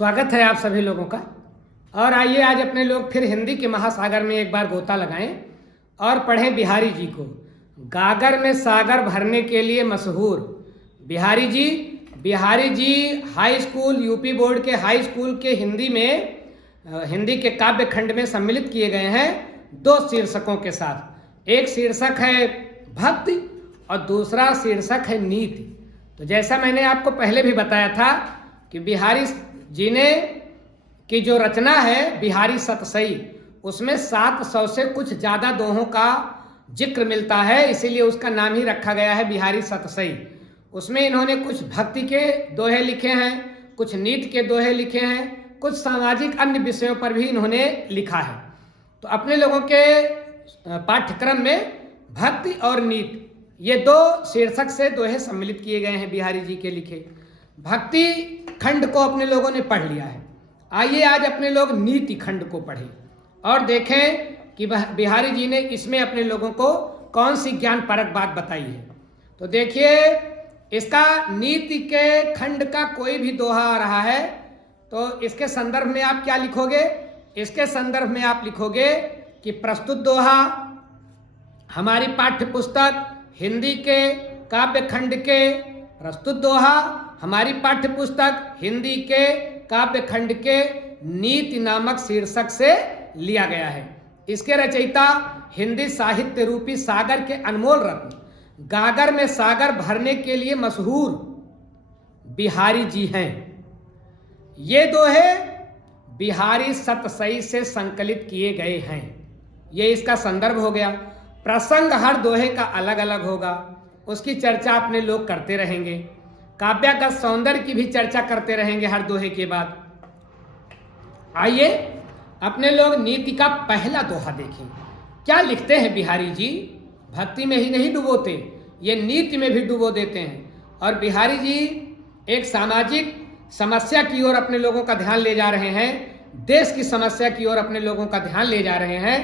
स्वागत है आप सभी लोगों का। और आइए आज अपने लोग फिर हिंदी के महासागर में एक बार गोता लगाएं और पढ़ें बिहारी जी को। गागर में सागर भरने के लिए मशहूर Bihari ji high school UP board के हाई स्कूल के हिंदी के काव्य खंड में सम्मिलित किए गए हैं दो शीर्षकों के साथ। एक शीर्षक है भक्ति और दूसरा शीर्षक है नीति। तो जैसा मैंने आपको पहले भी बताया था कि बिहारी जी ने की जो रचना है बिहारी सतसई, उसमें 700 से कुछ ज़्यादा दोहों का जिक्र मिलता है, इसीलिए उसका नाम ही रखा गया है बिहारी सतसई। उसमें इन्होंने कुछ भक्ति के दोहे लिखे हैं, कुछ नीति के दोहे लिखे हैं, कुछ सामाजिक अन्य विषयों पर भी इन्होंने लिखा है। तो अपने लोगों के पाठ्यक्रम में भक्ति और नीति ये दो शीर्षक से दोहे सम्मिलित किए गए हैं बिहारी जी के लिखे। भक्ति खंड को अपने लोगों ने पढ़ लिया है। आइए आज अपने लोग नीति खंड को पढ़ें और देखें कि बिहारी जी ने इसमें अपने लोगों को कौन सी ज्ञान परक बात बताई है। तो देखिए, इसका नीति के खंड का कोई भी दोहा आ रहा है तो इसके संदर्भ में आप क्या लिखोगे? इसके संदर्भ में आप लिखोगे कि प्रस्तुत दोहा हमारी पाठ्य पुस्तक हिंदी के काव्य खंड के प्रस्तुत दोहा हमारी पाठ्य पुस्तक हिंदी के काव्य खंड के नीति नामक शीर्षक से लिया गया है। इसके रचयिता हिंदी साहित्य रूपी सागर के अनमोल रत्न गागर में सागर भरने के लिए मशहूर बिहारी जी हैं। ये दोहे बिहारी सतसई से संकलित किए गए हैं। ये इसका संदर्भ हो गया। प्रसंग हर दोहे का अलग अलग होगा, उसकी चर्चा अपने लोग करते रहेंगे। काव्यागत सौंदर्य की भी चर्चा करते रहेंगे हर दोहे के बाद। आइए अपने लोग नीति का पहला दोहा देखें। क्या लिखते हैं बिहारी जी? भक्ति में ही नहीं डुबोते, ये नीति में भी डुबो देते हैं। और बिहारी जी एक सामाजिक समस्या की ओर अपने लोगों का ध्यान ले जा रहे हैं, देश की समस्या की ओर अपने लोगों का ध्यान ले जा रहे हैं।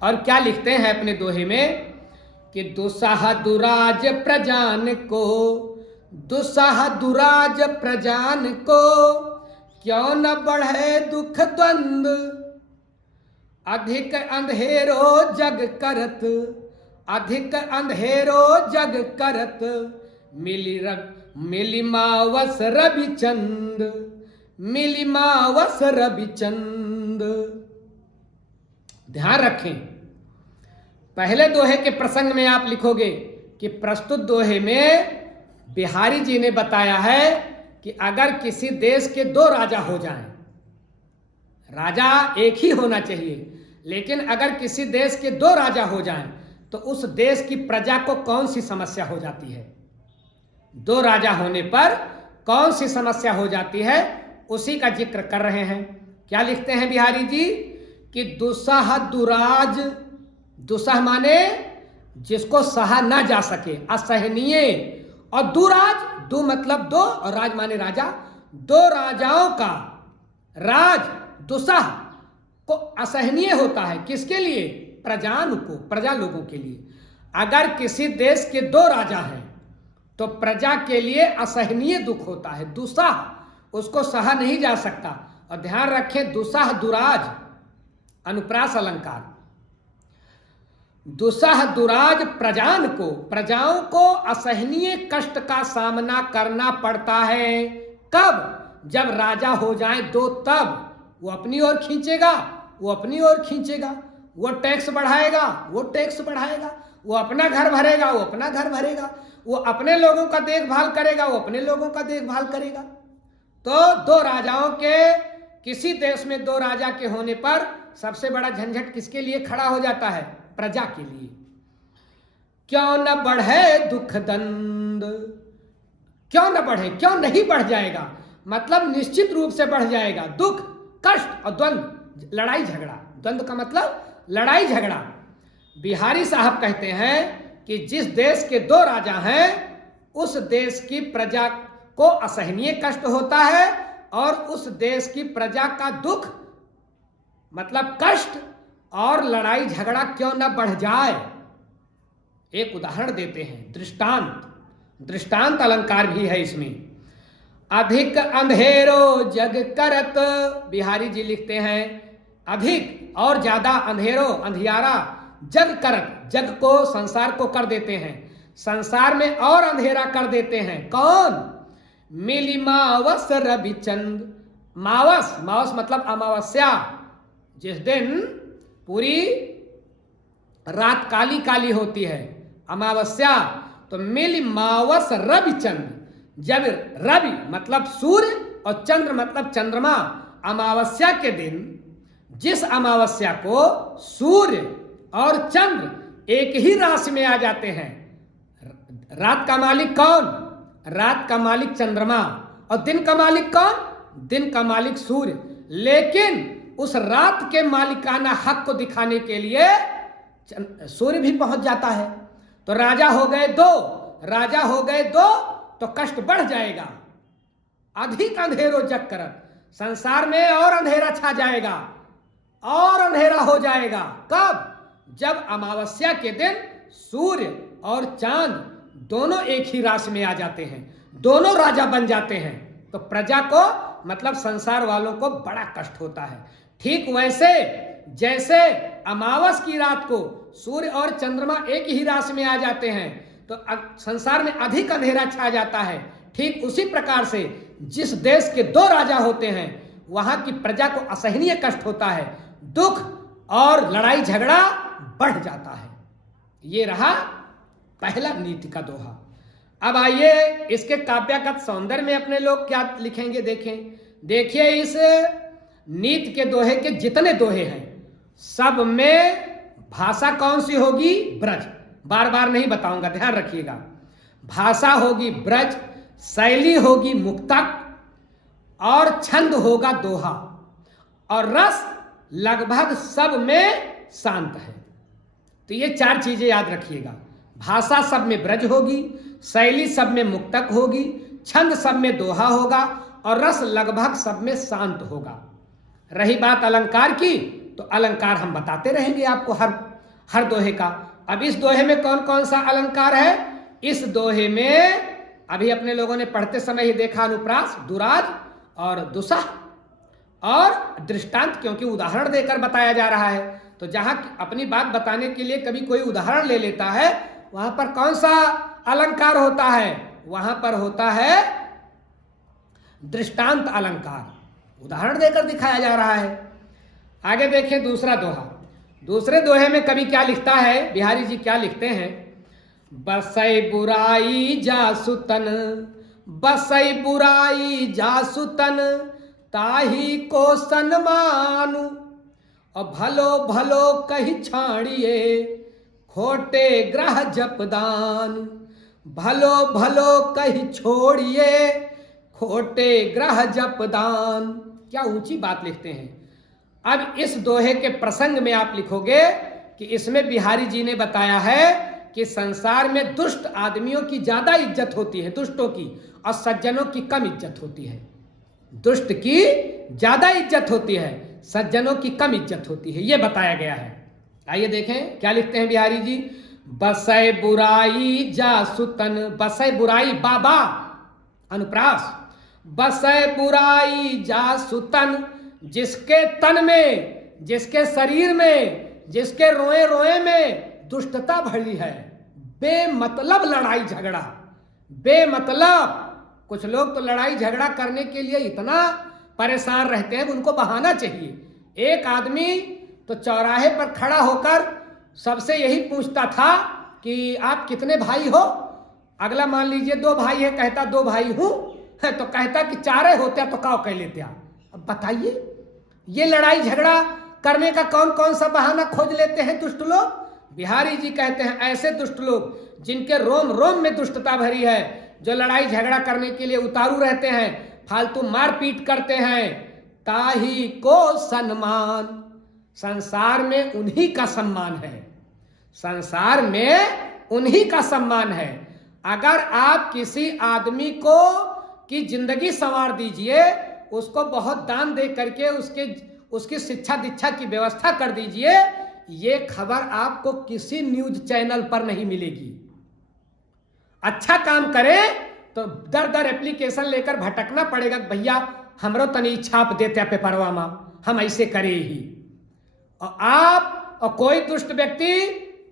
और क्या लिखते हैं अपने दोहे में कि दुस्साह दुराज प्रजान को, दुस्साह दुराज प्रजान को क्यों न बढ़े दुख द्वंद, अधिक अंधेरो जग करत, अधिक अंधेरो जग करत, मिली मावस रविचंद, मिली मावस रविचंद। ध्यान रखें, पहले दोहे के प्रसंग में आप लिखोगे कि प्रस्तुत दोहे में बिहारी जी ने बताया है कि अगर किसी देश के दो राजा हो जाएं, राजा एक ही होना चाहिए, लेकिन अगर किसी देश के दो राजा हो जाएं तो उस देश की प्रजा को कौन सी समस्या हो जाती है? दो राजा होने पर कौन सी समस्या हो जाती है, उसी का जिक्र कर रहे हैं। क्या लिखते हैं बिहारी जी कि दुस्साह दुराज, दुस्साह माने जिसको सहा ना जा सके, असहनीय, और दुराज, दो मतलब दो और राज माने राजा, दो राजाओं का राज दुस्साह को असहनीय होता है। किसके लिए? प्रजान को, प्रजा लोगों के लिए। अगर किसी देश के दो राजा हैं तो प्रजा के लिए असहनीय दुख होता है, दुस्साह, उसको सहा नहीं जा सकता। और ध्यान रखें, दुस्साह दुराज अनुप्रास अलंकार, दुस्साह दुराज प्रजान को, प्रजाओं को असहनीय कष्ट का सामना करना पड़ता है। कब? जब राजा हो जाए दो, तब वो अपनी ओर खींचेगा, वो अपनी ओर खींचेगा, वो टैक्स बढ़ाएगा, वो टैक्स बढ़ाएगा, वो अपना घर भरेगा, वो अपना घर भरेगा, वो अपने लोगों का देखभाल करेगा, वो अपने लोगों का देखभाल करेगा। तो दो राजाओं के, किसी देश में दो राजा के होने पर सबसे बड़ा झंझट किसके लिए खड़ा हो जाता है? प्रजा के लिए। क्यों न बढ़े दुख दंड, क्यों न बढ़े, क्यों नहीं बढ़ जाएगा, मतलब निश्चित रूप से बढ़ जाएगा दुख, कष्ट और द्वंद, लड़ाई झगड़ा। द्वंद का मतलब लड़ाई झगड़ा। बिहारी साहब कहते हैं कि जिस देश के दो राजा हैं उस देश की प्रजा को असहनीय कष्ट होता है और उस देश की प्रजा का दुख मतलब कष्ट और लड़ाई झगड़ा क्यों न बढ़ जाए। एक उदाहरण देते हैं, दृष्टांत, दृष्टांत अलंकार भी है इसमें। अधिक अंधेरो जग करत, बिहारी जी लिखते हैं अधिक और ज्यादा अंधेरो अंधियारा जग करत, जग को संसार को कर देते हैं, संसार में और अंधेरा कर देते हैं। कौन? मिली मावस रविचंद, मावस, मावस मतलब अमावस्या, जिस दिन पूरी रात काली काली होती है, अमावस्या। तो मिली मावस रविचंद, जब रवि मतलब सूर्य और चंद्र मतलब चंद्रमा, अमावस्या के दिन जिस अमावस्या को सूर्य और चंद्र एक ही राशि में आ जाते हैं, रात का मालिक कौन? रात का मालिक चंद्रमा, और दिन का मालिक कौन? दिन का मालिक सूर्य। लेकिन उस रात के मालिकाना हक को दिखाने के लिए सूर्य भी पहुंच जाता है। तो राजा हो गए दो, राजा हो गए दो तो कष्ट बढ़ जाएगा। अधिक अंधेरो जग करत, संसार में और अंधेरा छा जाएगा, और अंधेरा हो जाएगा। कब? जब अमावस्या के दिन सूर्य और चांद दोनों एक ही राशि में आ जाते हैं, दोनों राजा बन जाते हैं, तो प्रजा को मतलब संसार वालों को बड़ा कष्ट होता है। ठीक वैसे जैसे अमावस की रात को सूर्य और चंद्रमा एक ही राशि में आ जाते हैं तो संसार में अधिक अंधेरा छा जाता है, ठीक उसी प्रकार से जिस देश के दो राजा होते हैं वहां की प्रजा को असहनीय कष्ट होता है, दुख और लड़ाई झगड़ा बढ़ जाता है। ये रहा पहला नीति का दोहा। अब आइए इसके काव्यागत सौंदर्य में अपने लोग क्या लिखेंगे, देखें। देखिए इस नीति के दोहे के जितने दोहे हैं सब में भाषा कौन सी होगी? ब्रज। बार बार नहीं बताऊंगा, ध्यान रखिएगा। भाषा होगी ब्रज, शैली होगी मुक्तक, और छंद होगा दोहा, और रस लगभग सब में शांत है। तो ये चार चीजें याद रखिएगा। भाषा सब में ब्रज होगी, शैली सब में मुक्तक होगी, छंद सब में दोहा होगा, और रस लगभग सब में शांत होगा। रही बात अलंकार की, तो अलंकार हम बताते रहेंगे आपको हर दोहे का। अब इस दोहे में कौन कौन सा अलंकार है? इस दोहे में अभी अपने लोगों ने पढ़ते समय ही देखा, अनुप्रास, दुराज और दुसह और दृष्टांत, क्योंकि उदाहरण देकर बताया जा रहा है। तो जहां अपनी बात बताने के लिए कभी कोई उदाहरण ले लेता है, वहां पर कौन सा अलंकार होता है? वहां पर होता है दृष्टांत अलंकार, उदाहरण देकर दिखाया जा रहा है। आगे देखें दूसरा दोहा। दूसरे दोहे में कवि क्या लिखता है, बिहारी जी क्या लिखते हैं? बसई बुराई जासुतन, बसई बुराई जासुतन, ताही को सन्मानु, और भलो भलो कही छाड़िए, खोटे ग्रह जपदान, भलो भलो कही छोड़िए, खोटे ग्रह जपदान। क्या ऊंची बात लिखते हैं। अब इस दोहे के प्रसंग में आप लिखोगे कि इसमें बिहारी जी ने बताया है कि संसार में दुष्ट आदमियों की ज्यादा इज्जत होती है, दुष्टों की, और सज्जनों की कम इज्जत होती है। दुष्ट की ज्यादा इज्जत होती है, सज्जनों की कम इज्जत होती है, यह बताया गया है। आइए देखें क्या लिखते हैं बिहारी जी। बसै बुराई जासुतन, बसै बुराई बाबा अनुप्रास, बसै बुराई जासुतन, जिसके तन में, जिसके शरीर में, जिसके रोए रोए में दुष्टता भरी है, बेमतलब लड़ाई झगड़ा, बेमतलब। कुछ लोग तो लड़ाई झगड़ा करने के लिए इतना परेशान रहते हैं, उनको बहाना चाहिए। एक आदमी तो चौराहे पर खड़ा होकर सबसे यही पूछता था कि आप कितने भाई हो? अगला मान लीजिए 2 भाई है, कहता 2 भाई हूं, तो कहता कि 4 होते तो काव कह लेते आप। अब बताइए ये लड़ाई झगड़ा करने का कौन कौन सा बहाना खोज लेते हैं दुष्ट लोग। बिहारी जी कहते हैं ऐसे दुष्ट लोग जिनके रोम रोम में दुष्टता भरी है, जो लड़ाई झगड़ा करने के लिए उतारू रहते हैं, फालतू मारपीट करते हैं, ताही को सम्मान, संसार में उन्हीं का सम्मान है, संसार में उन्हीं का सम्मान है। अगर आप किसी आदमी को की जिंदगी संवार दीजिए, उसको बहुत दान दे करके उसकी शिक्षा दीक्षा की व्यवस्था कर दीजिए, ये खबर आपको किसी न्यूज चैनल पर नहीं मिलेगी। अच्छा काम करें तो दर दर एप्लीकेशन लेकर भटकना पड़ेगा। भैया हमरो तनी छाप देते पेपरवा में, हम ऐसे करे ही। और आप और कोई दुष्ट व्यक्ति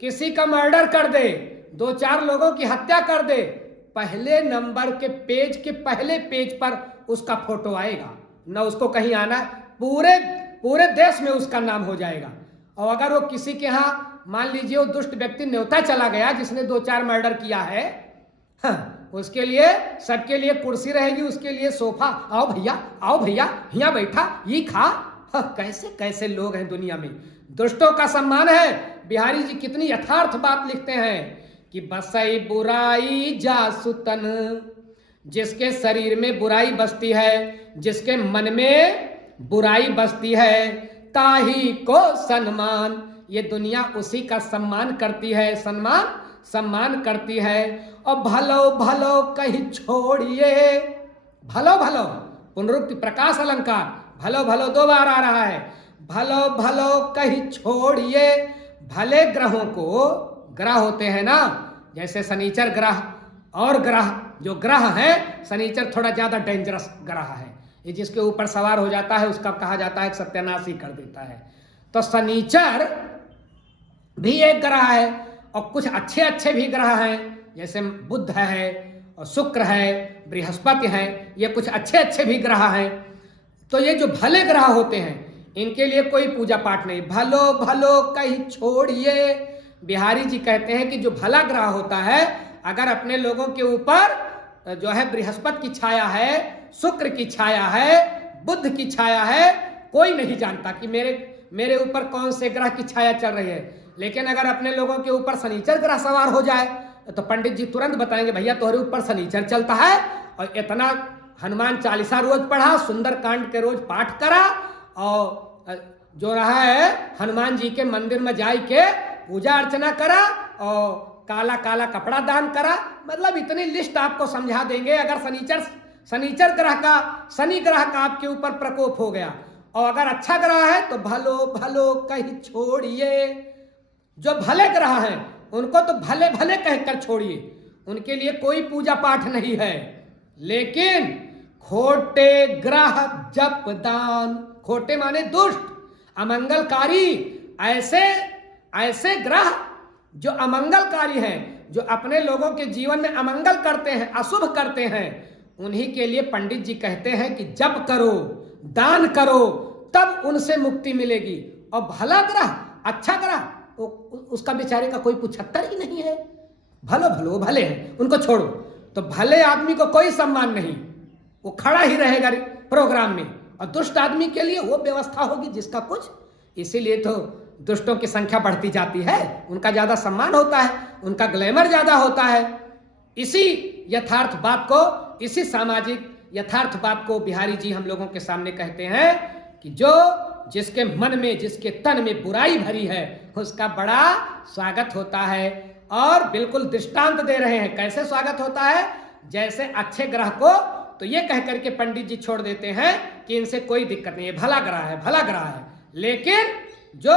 किसी का मर्डर कर दे, 2-4 लोगों की हत्या कर दे, पहले नंबर के पेज के पहले पेज पर उसका फोटो आएगा, ना उसको कहीं आना, पूरे देश में उसका नाम हो जाएगा। और अगर वो किसी के यहाँ मान लीजिए वो दुष्ट व्यक्ति न्योता चला गया जिसने 2-4 मर्डर किया है, हाँ, उसके लिए सबके लिए कुर्सी रहेगी, उसके लिए सोफा, आओ भैया यहाँ बैठा, ये खा। हाँ, कैसे कैसे लोग हैं दुनिया में, दुष्टों का सम्मान है। बिहारी जी कितनी यथार्थ बात लिखते हैं कि बसई बुराई जासुतन, जिसके शरीर में बुराई बसती है, जिसके मन में बुराई बसती है, ताही को सम्मान, ये दुनिया उसी का सम्मान करती है, सम्मान करती है। और भलो भलो कहीं छोड़िए, भलो भलो पुनरुक्ति प्रकाश अलंकार, भलो भलो 2 बार आ रहा है, भलो भलो कहीं छोड़िए। भले ग्रहों को, ग्रह होते हैं ना, जैसे शनिचर ग्रह और ग्रह, जो ग्रह है शनिचर थोड़ा ज्यादा डेंजरस ग्रह है, ये जिसके ऊपर सवार हो जाता है उसका कहा जाता है सत्यानाशी कर देता है। तो शनिचर भी एक ग्रह है, और कुछ अच्छे भी ग्रह हैं, जैसे बुध है और शुक्र है, बृहस्पति है, ये कुछ अच्छे भी ग्रह हैं। तो ये जो भले ग्रह होते हैं इनके लिए कोई पूजा पाठ नहीं, भलो भलो कहीं छोड़िए। बिहारी जी कहते हैं कि जो भला ग्रह होता है, अगर अपने लोगों के ऊपर जो है बृहस्पति की छाया है, शुक्र की छाया है, बुध की छाया है, कोई नहीं जानता कि मेरे ऊपर कौन से ग्रह की छाया चल रही है। लेकिन अगर अपने लोगों के ऊपर शनिचर ग्रह सवार हो जाए तो पंडित जी तुरंत बताएंगे भैया तुम्हारे ऊपर शनिचर चलता है, और इतना हनुमान चालीसा रोज पढ़ा, सुंदर कांड के रोज पाठ करा, और जो रहा है हनुमान जी के मंदिर में जाई के पूजा अर्चना करा, और काला काला कपड़ा दान करा। मतलब इतनी लिस्ट आपको समझा देंगे। अगर शनिचर ग्रह का, शनि ग्रह का आपके ऊपर प्रकोप हो गया, और अगर अच्छा ग्रह है तो भलो भलो कहीं छोड़िए। जो भले ग्रह हैं उनको तो भले भले कहकर छोड़िए, उनके लिए कोई पूजा पाठ नहीं है। लेकिन खोटे ग्रह जप दान, खोटे माने दुष्ट, अमंगलकारी, ऐसे ग्रह जो अमंगलकारी हैं, जो अपने लोगों के जीवन में अमंगल करते हैं, अशुभ करते हैं, उन्हीं के लिए पंडित जी कहते हैं कि जप करो, दान करो, तब उनसे मुक्ति मिलेगी। और भला ग्रह, अच्छा ग्रह, उसका बेचारे का कोई 75 ही नहीं है। भलो भलो भले हैं, उनको छोड़ो। तो भले आदमी को कोई सम्मान नहीं, वो खड़ा ही रहेगा प्रोग्राम में, और दुष्ट आदमी के लिए वो व्यवस्था होगी जिसका कुछ। इसीलिए तो दुष्टों की संख्या बढ़ती जाती है, उनका ज्यादा सम्मान होता है, उनका ग्लैमर ज्यादा होता है। इसी यथार्थ बात को, इसी सामाजिक यथार्थ बात को बिहारी जी हम लोगों के सामने कहते हैं कि जो जिसके मन में, जिसके तन में बुराई भरी है, उसका बड़ा स्वागत होता है। और बिल्कुल दृष्टांत दे रहे हैं, कैसे स्वागत होता है, जैसे अच्छे ग्रह को तो ये कह करके पंडित जी छोड़ देते हैं कि इनसे कोई दिक्कत नहीं है, भला ग्रह है, भला ग्रह है। लेकिन जो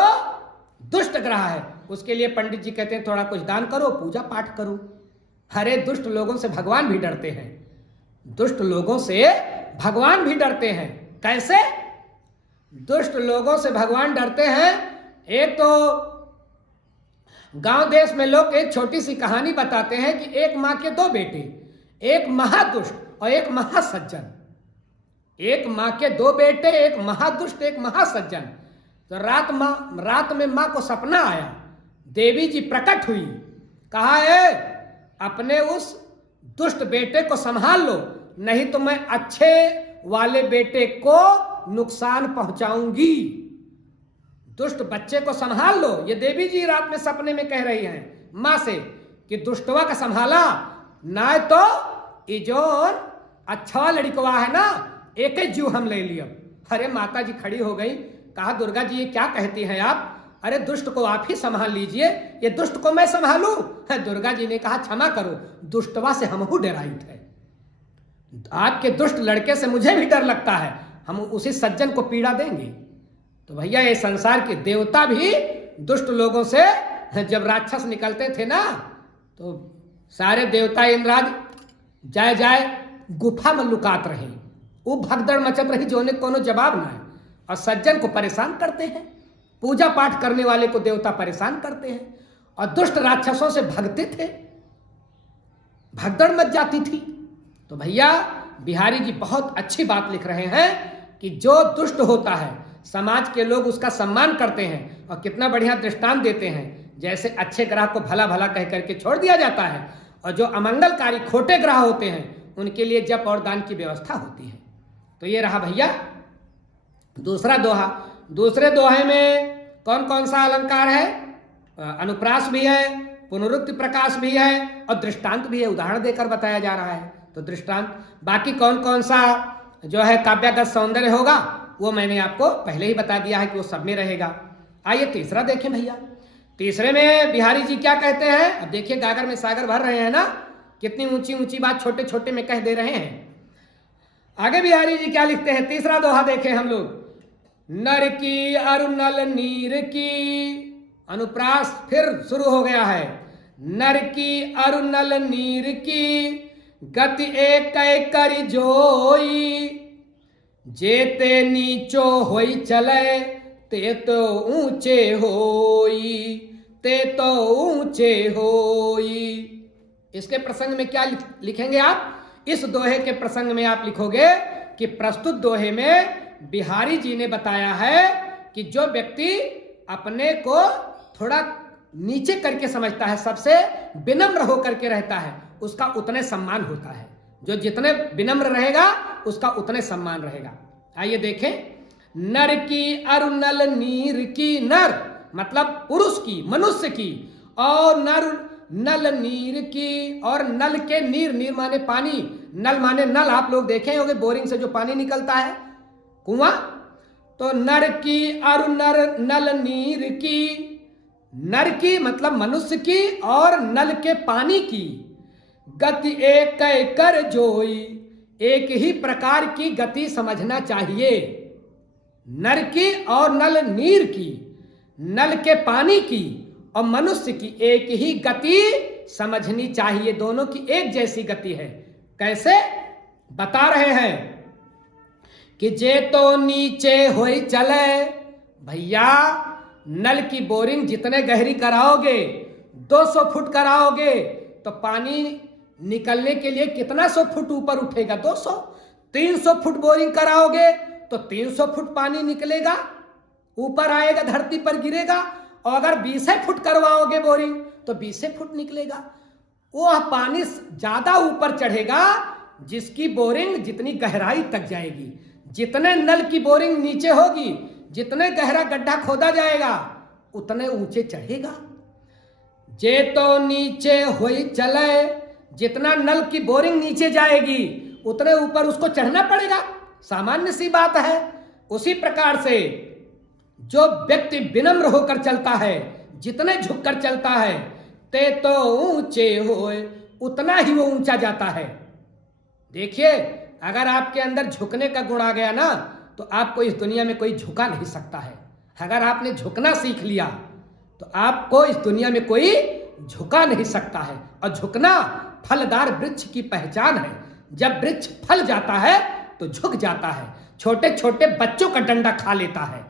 दुष्ट ग्रह है उसके लिए पंडित जी कहते हैं थोड़ा कुछ दान करो, पूजा पाठ करो। हरे दुष्ट लोगों से भगवान भी डरते हैं, दुष्ट लोगों से भगवान भी डरते हैं। कैसे दुष्ट लोगों से भगवान डरते हैं? एक तो गांव देश में लोग एक छोटी सी कहानी बताते हैं कि एक मां के 2 बेटे, एक महादुष्ट और एक महासज्जन। एक मां के 2 बेटे, एक महादुष्ट एक महासज्जन। तो रात में मां को सपना आया, देवी जी प्रकट हुई, कहा है अपने उस दुष्ट बेटे को संभाल लो, नहीं तो मैं अच्छे वाले बेटे को नुकसान पहुंचाऊंगी। दुष्ट बच्चे को संभाल लो, ये देवी जी रात में सपने में कह रही हैं मां से कि दुष्टवा का संभाला, ना तो इजोन अच्छा लड़कवा है ना, एक ही जीव हम ले लिया। अरे माता जी खड़ी हो गई, कहा दुर्गा जी ये क्या कहती हैं आप? अरे दुष्ट को आप ही संभाल लीजिए, ये दुष्ट को मैं संभालूं? दुर्गा जी ने कहा क्षमा करो, दुष्टवा से हमहू डराइत है, आपके दुष्ट लड़के से मुझे भी डर लगता है, हम उसी सज्जन को पीड़ा देंगे। तो भैया ये संसार के देवता भी दुष्ट लोगों से, जब राक्षस निकलते थे ना तो सारे देवता इंद्राज जाए जाए गुफा में लुकात रहे, वो भगदड़ मचत रही जो ने कोनो जवाब ना है। और सज्जन को परेशान करते हैं, पूजा पाठ करने वाले को देवता परेशान करते हैं, और दुष्ट राक्षसों से भगते थे, भगदड़ मच जाती थी। तो भैया बिहारी जी बहुत अच्छी बात लिख रहे हैं कि जो दुष्ट होता है समाज के लोग उसका सम्मान करते हैं, और कितना बढ़िया दृष्टांत देते हैं, जैसे अच्छे ग्रह को भला भला कह करके छोड़ दिया जाता है, और जो अमंगलकारी खोटे ग्रह होते हैं उनके लिए जप और दान की व्यवस्था होती है। तो ये रहा भैया दूसरा दोहा। दूसरे दोहे में कौन कौन सा अलंकार है? अनुप्रास भी है, पुनरुक्ति प्रकाश भी है, और दृष्टांत भी है, उदाहरण देकर बताया जा रहा है। तो दृष्टांत बाकी कौन कौन सा जो है काव्यागत सौंदर्य होगा वो मैंने आपको पहले ही बता दिया है कि वो सब में रहेगा। आइए तीसरा देखें भैया। तीसरे में बिहारी जी क्या कहते हैं? अब देखिए गागर में सागर भर रहे हैं ना, कितनी ऊंची ऊंची बात छोटे छोटे में कह दे रहे हैं। आगे बिहारी जी क्या लिखते हैं? तीसरा दोहा देखें हम लोग। नर की अरु नल नीर की, अनुप्रास फिर शुरू हो गया है। नर की अरु नल नीर की, गति एक करी जोई, जेते नीचो होई चले, ते तो ऊंचे होई, ते तो ऊंचे होई। इसके प्रसंग में क्या लिखेंगे आप? इस दोहे के प्रसंग में आप लिखोगे कि प्रस्तुत दोहे में बिहारी जी ने बताया है कि जो व्यक्ति अपने को थोड़ा नीचे करके समझता है, सबसे विनम्र होकर के रहता है, उसका उतने सम्मान होता है। जो जितने विनम्र रहेगा उसका उतने सम्मान रहेगा। आइए देखें। नर की अरु नल नीर की, नर मतलब पुरुष की, मनुष्य की, और नर नल नीर की, और नल के नीर, नीर माने पानी, नल माने नल। आप लोग देखे होंगे बोरिंग से जो पानी निकलता है, कुआं। तो नर की अरु नर नल नीर की, नर की मतलब मनुष्य की, और नल के पानी की, गति एक कर जोई, एक ही प्रकार की गति समझना चाहिए। नर की और नल नीर की, नल के पानी की और मनुष्य की एक ही गति समझनी चाहिए, दोनों की एक जैसी गति है। कैसे? बता रहे हैं कि जे तो नीचे होई चले। भैया नल की बोरिंग जितने गहरी कराओगे, 200 फुट कराओगे, तो पानी निकलने के लिए कितना 100 फुट ऊपर उठेगा? 200। 300 फुट बोरिंग कराओगे तो 300 फुट पानी निकलेगा, ऊपर आएगा, धरती पर गिरेगा। और अगर 20 फुट करवाओगे बोरिंग तो 20 फुट निकलेगा। वो पानी ज्यादा ऊपर चढ़ेगा जिसकी बोरिंग जितनी गहराई तक जाएगी। जितने नल की बोरिंग नीचे होगी, जितने गहरा गड्ढा खोदा जाएगा, उतने ऊंचे चढ़ेगा। जे तो नीचे होई चले, जितना नल की बोरिंग नीचे जाएगी उतने ऊपर उसको चढ़ना पड़ेगा, सामान्य सी बात है। उसी प्रकार से जो व्यक्ति विनम्र होकर चलता है, जितने झुककर चलता है, ते तो ऊंचे होए, उतना ही वो ऊंचा जाता है। देखिए अगर आपके अंदर झुकने का गुण आ गया ना, तो आपको इस दुनिया में कोई झुका नहीं सकता है। अगर आपने झुकना सीख लिया तो आपको इस दुनिया में कोई झुका नहीं सकता है। और झुकना फलदार वृक्ष की पहचान है। जब वृक्ष फल जाता है तो झुक जाता है, छोटे छोटे बच्चों का डंडा खा लेता है।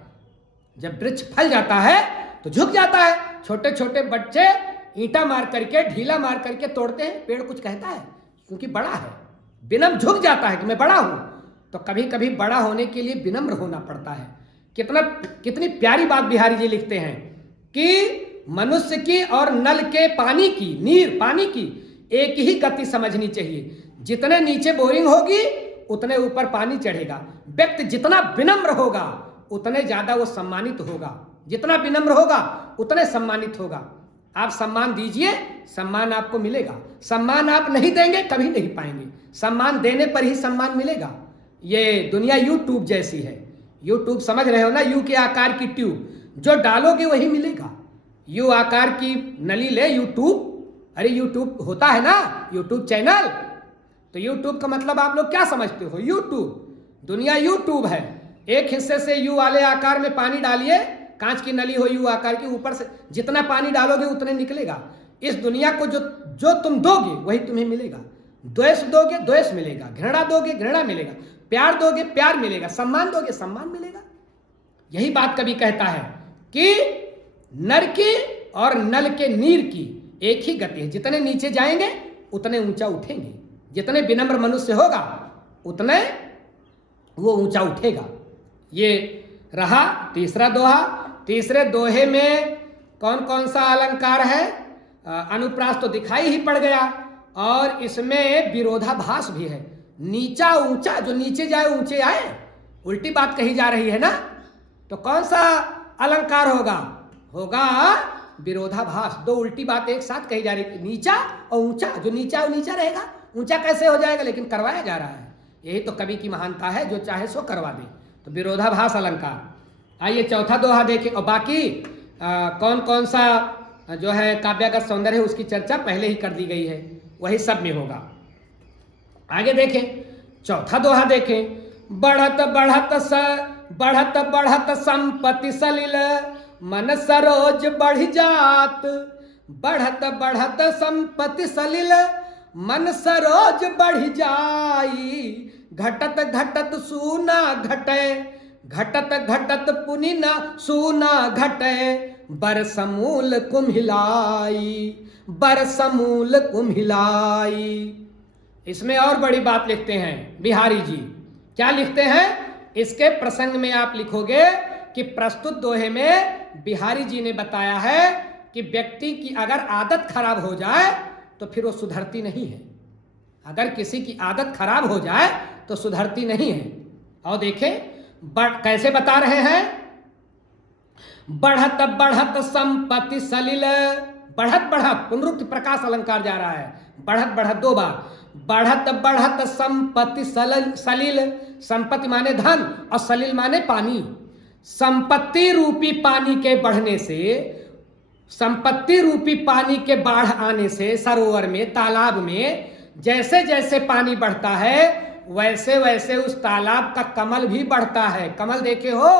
जब वृक्ष फल जाता है तो झुक जाता है। छोटे छोटे बच्चे ईंटा मार करके, ढीला मार करके तोड़ते हैं, पेड़ कुछ कहता है क्योंकि बड़ा है, विनम्र झुक जाता है कि मैं बड़ा हूं। तो कभी कभी बड़ा होने के लिए विनम्र होना पड़ता है। कितनी प्यारी बात बिहारी जी लिखते हैं कि मनुष्य की और नल के पानी की, नीर पानी की एक ही गति समझनी चाहिए। जितने नीचे बोरिंग होगी उतने ऊपर पानी चढ़ेगा। व्यक्ति जितना विनम्र होगा उतने ज्यादा वो सम्मानित होगा। जितना विनम्र होगा उतने सम्मानित होगा। आप सम्मान दीजिए, सम्मान आपको मिलेगा। सम्मान आप नहीं देंगे कभी नहीं पाएंगे। सम्मान देने पर ही सम्मान मिलेगा। ये दुनिया यूट्यूब जैसी है। यूट्यूब समझ रहे हो ना, यू के आकार की ट्यूब, जो डालोगे वही मिलेगा। यू आकार की नली ले यूट्यूब, अरे यूट्यूब होता है ना, यूट्यूब चैनल। तो यूट्यूब का मतलब आप लोग क्या समझते हो? यूट्यूब, दुनिया यूट्यूब है। एक हिस्से से यू वाले आकार में पानी डालिए, कांच की नली हो यू आकार की, ऊपर से जितना पानी डालोगे उतने निकलेगा। इस दुनिया को जो तुम दोगे वही तुम्हें मिलेगा। द्वेष दोगे द्वेष मिलेगा, घृणा दोगे घृणा मिलेगा, प्यार दोगे प्यार मिलेगा, सम्मान दोगे सम्मान मिलेगा। यही बात कवि कहता है कि नर की और नल के नीर की एक ही गति है, जितने नीचे जाएंगे उतने ऊंचा उठेंगे, जितने विनम्र मनुष्य होगा उतने वो ऊंचा उठेगा। ये रहा तीसरा दोहा। तीसरे दोहे में कौन कौन सा अलंकार है? अनुप्रास तो दिखाई ही पड़ गया, और इसमें विरोधाभास भी है। नीचा ऊंचा, जो नीचे जाए ऊंचे आए, उल्टी बात कही जा रही है ना। तो कौन सा अलंकार होगा? होगा विरोधाभास। दो उल्टी बात एक साथ कही जा रही है, नीचा और ऊंचा। जो नीचा वो नीचा रहेगा, ऊंचा कैसे हो जाएगा? लेकिन करवाया जा रहा है। यही तो कवि की महानता है, जो चाहे सो करवा दे। तो विरोधाभास अलंकार। आइए चौथा दोहा देखें। और बाकी कौन कौन सा जो है काव्यागत सौंदर्य है उसकी चर्चा पहले ही कर दी गई है, वही सब में होगा। आगे देखें, चौथा दोहा देखें। बढ़त बढ़त संपत्ति सलिल, मन सरोज बढ़ जात। बढ़त बढ़त संपत्ति सलिल, मन सरोज बढ़ जाई। घटत घटत सूना घटे, घटत घटत पुनि न सूना घटे। बरसमूल कुम्हिलाई, बरसमूल कुम्हिलाई। इसमें और बड़ी बात लिखते हैं बिहारी जी। क्या लिखते हैं? इसके प्रसंग में आप लिखोगे कि प्रस्तुत दोहे में बिहारी जी ने बताया है कि व्यक्ति की अगर आदत खराब हो जाए तो फिर वो सुधरती नहीं है। अगर किसी की आदत खराब हो जाए तो सुधरती नहीं है। और देखें कैसे बता रहे हैं। बढ़त बढ़त संपत्ति सलिल, बढ़त बढ़त पुनरुक्ति प्रकाश अलंकार जा रहा है। बढ़त बढ़त दो बार। बढ़त बढ़त संपत्ति सलिल, संपत्ति माने धन और सलिल माने पानी। संपत्ति रूपी पानी के बढ़ने से, संपत्ति रूपी पानी के बाढ़ आने से सरोवर में, तालाब में जैसे जैसे पानी बढ़ता है वैसे वैसे उस तालाब का कमल भी बढ़ता है। कमल देखे हो?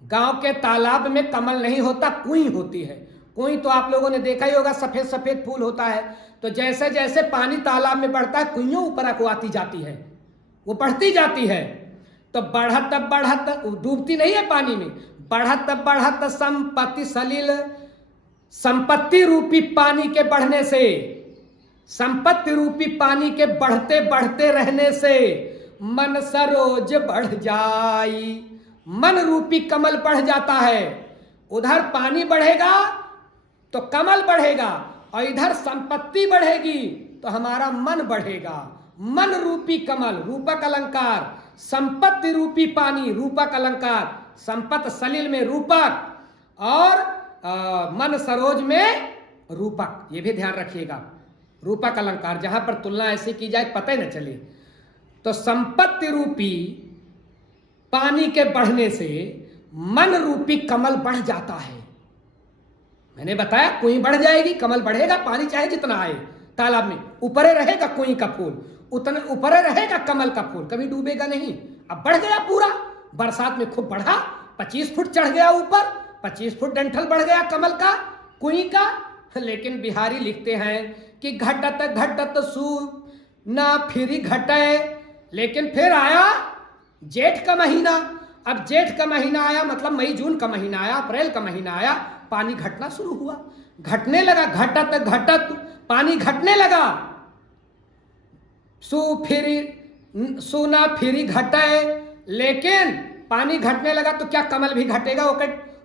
गांव के तालाब में कमल नहीं होता, कुई होती है। कुई तो आप लोगों ने देखा ही होगा, सफेद सफेद फूल होता है। तो जैसे जैसे पानी तालाब में बढ़ता है, कुइयों ऊपर को आती जाती है, वो बढ़ती जाती है। तो बढ़त बढ़त, डूबती नहीं है पानी में। बढ़त बढ़त संपत्ति सलिल, संपत्ति रूपी पानी के बढ़ने से, संपत्ति रूपी पानी के बढ़ते बढ़ते रहने से मन सरोज बढ़ जाई। मन रूपी कमल बढ़ जाता है। उधर पानी बढ़ेगा तो कमल बढ़ेगा, और इधर संपत्ति बढ़ेगी तो हमारा मन बढ़ेगा। मन रूपी कमल, रूपक अलंकार। संपत्ति रूपी पानी, रूपक अलंकार। संपत सलिल में रूपक, और मन सरोज में रूपक। ये भी ध्यान रखिएगा, रूपक अलंकार। जहां पर तुलना ऐसी की जाए पता ही न चले। तो संपत्ति रूपी पानी के बढ़ने से मन रूपी कमल बढ़ जाता है। मैंने बताया कुई बढ़ जाएगी, कमल बढ़ेगा। पानी चाहे जितना आए तालाब में, ऊपरे रहेगा कुई का फूल, उतने ऊपरे रहेगा कमल का फूल, कभी डूबेगा नहीं। अब बढ़ गया पूरा, बरसात में खूब बढ़ा, 25 फुट चढ़ गया ऊपर, 25 फुट डंठल बढ़ गया कमल का, कुई का। लेकिन बिहारी लिखते हैं कि घटत घटत सू ना फिरी घटे। लेकिन फिर आया जेठ का महीना। अब जेठ का महीना आया मतलब मई जून का महीना आया, अप्रैल का महीना आया, पानी घटना शुरू हुआ, घटने लगा। घटत घटत पानी घटने लगा। सूना फिरी घटे। लेकिन पानी घटने लगा तो क्या कमल भी घटेगा?